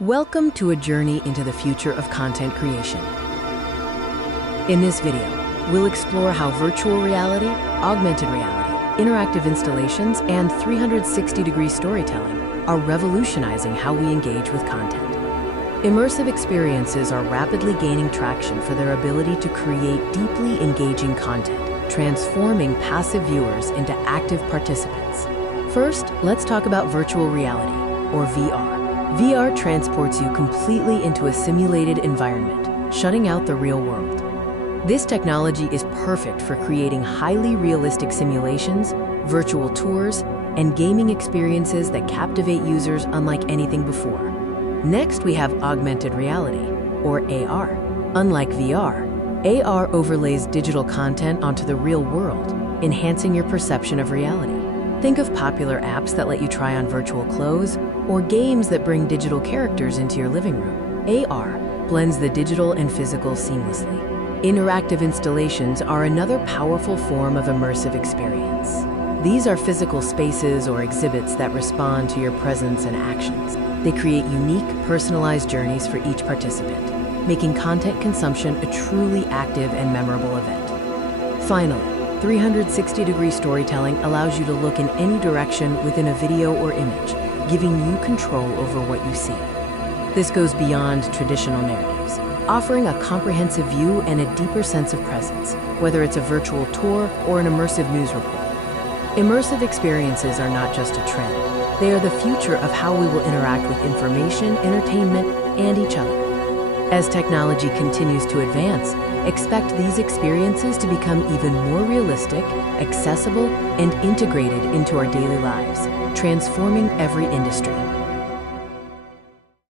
Welcome to a journey into the future of content creation. In this video, we'll explore how virtual reality, augmented reality, interactive installations, and 360-degree storytelling are revolutionizing how we engage with content. Immersive experiences are rapidly gaining traction for their ability to create deeply engaging content, transforming passive viewers into active participants. First, let's talk about virtual reality, or VR. VR transports you completely into a simulated environment, shutting out the real world. This technology is perfect for creating highly realistic simulations, virtual tours, and gaming experiences that captivate users unlike anything before. Next, we have augmented reality, or AR. Unlike VR, AR overlays digital content onto the real world, enhancing your perception of reality. Think of popular apps that let you try on virtual clothes, or games that bring digital characters into your living room. AR blends the digital and physical seamlessly. Interactive installations are another powerful form of immersive experience. These are physical spaces or exhibits that respond to your presence and actions. They create unique, personalized journeys for each participant, making content consumption a truly active and memorable event. Finally, 360-degree storytelling allows you to look in any direction within a video or image, giving you control over what you see. This goes beyond traditional narratives, offering a comprehensive view and a deeper sense of presence, whether it's a virtual tour or an immersive news report. Immersive experiences are not just a trend. They are the future of how we will interact with information, entertainment, and each other. As technology continues to advance, expect these experiences to become even more realistic, accessible, and integrated into our daily lives, transforming every industry.